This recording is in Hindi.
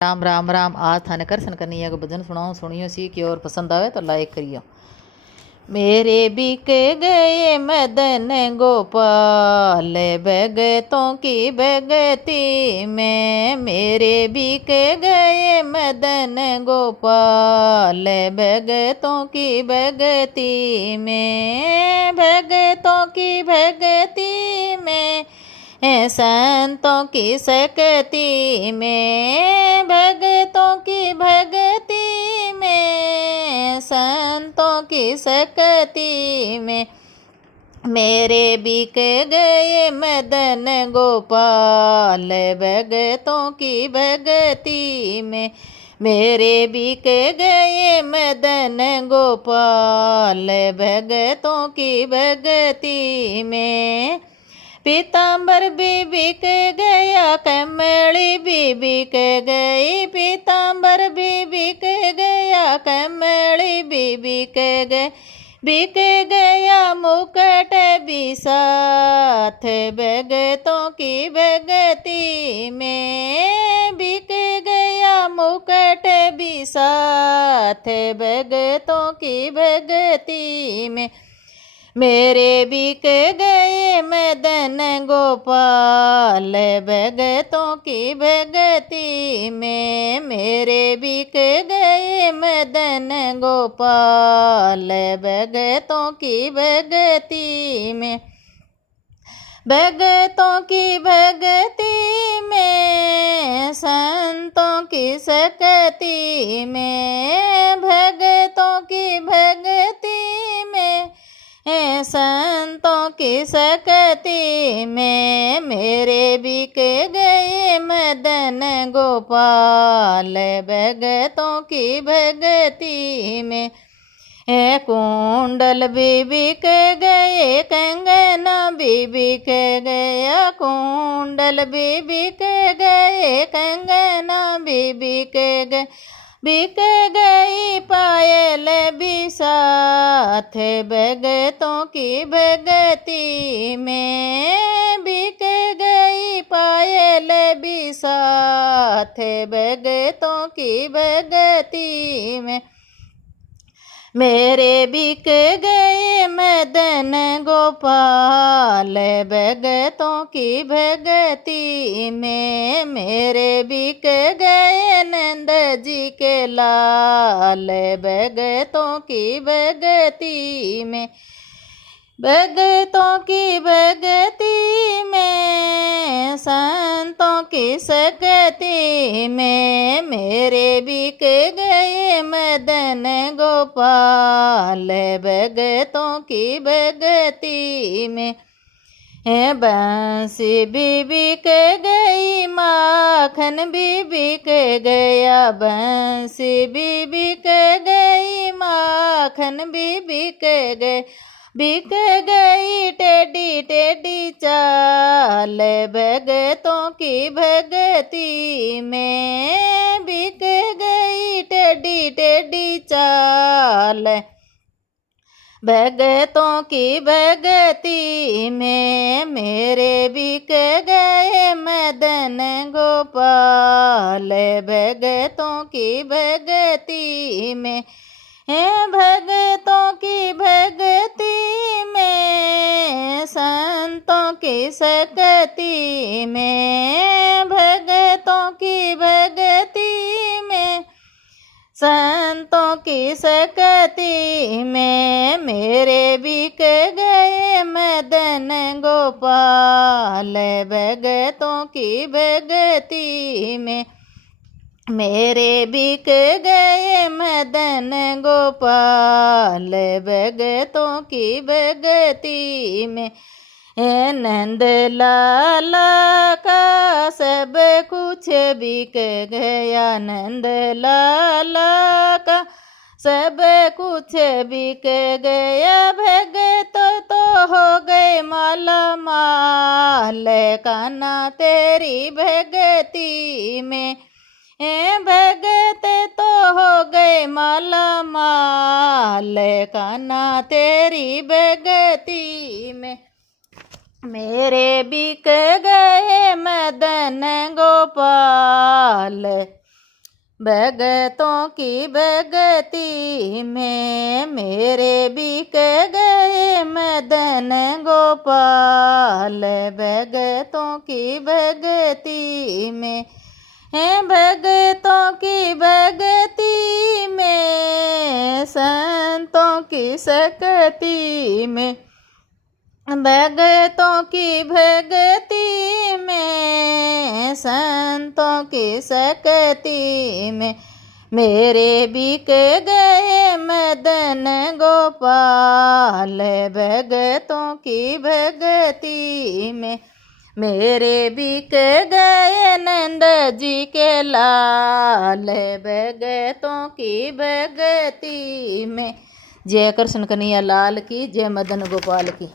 राम राम राम। आज थाने कृष्ण कन्हैया को भजन सुनाऊं, सुनियो सी कि और पसंद आवे तो लाइक करियो। मेरे बिक गए मदन गोपाल भगतों की भगती में, मेरे बिक गए मदन गोपाल भगतों की भगती में, भगतों की भगती में, संतों की शक्ति में, भगतों की भक्ति में, संतों की शक्ति में, मेरे बिक गए मदन गोपाल भगतों की भक्ति में, मेरे बिक गए मदन गोपाल भगतों की भक्ति में। पीताम्बर भी बिक गया, कमली भी बिक गई, पीताम्बर भी बिक गया, कमली भी बिक गया, मुकुट भी साथ भगतों की भगती में, बिक गया मुकुट भी साथ भगतों की भगती में, मेरे बिक गए मदन गोपाल भगतों की भगती में, मेरे बिक गए मदन गोपाल भगतों की भगती में, भगतों की भगती में, संतों की शक्ति में, भगतों की भगती में, संतों की शक्ति में, मेरे बिक गए मदन गोपाल भगतों की भगती में, कुंडल भी बिक गए, कंगना भी बिक गया, कुंडल भी बिक गए, कंगना भी बिक गए, बिक गई पायल भी साथ भगतों की भगती में, बिक गई पायल भी साथ भगतों की भगती में, मेरे बिक गए मदन गोपाल भगतों की भगती में, मेरे बिक गए नंद जी के लाल भगतों की भगती में, भगतों की भगती में, संतों की शक्ति में, मेरे बिक गए मदन गोपाल भगतों की भगती में, बंसी भी बिक गई, माखन भी बिक गया, बंसी भी बिक गई, माखन भी बिक गए, बिक गई टेढ़ी टेढ़ी चाल भगतों की भगती में, बिक गई टेढ़ी टेढ़ी चाल भगतों की भगती में, मेरे बिक गए मदन गोपाल भगतों की भगती में, भगतों की भगती में, संतों की शक्ति में, भगतों की भगती में, संतों की शक्ति में, मेरे बिक गए मदन गोपाल भगतों की भगती में, मेरे बिक गए मदन गोपाल भगतों की भगती में, नंद लाला का सब कुछ बिक गया, नंद लाला का सब कुछ बिक गया, भगत तो हो गए माला माल, कान्हा तेरी भगती में, भगत तो हो गए माला माल, कान्हा तेरी भगती में, मेरे बिक गए मदन गोपाल भगतों की भगती में मेरे बिक गए मदन गोपाल। भगतों की भगती में है, भगतों की भगती में, संतों की सकती में, भगतों की भगती में, संतों की सकती में, मेरे बिक गए मदन गोपाल। भगतों की भगती में मेरे बिक गए नंद जी के लाल। भगतों की भगती में। जय कृष्ण कन्हैया लाल की, जय मदन गोपाल की।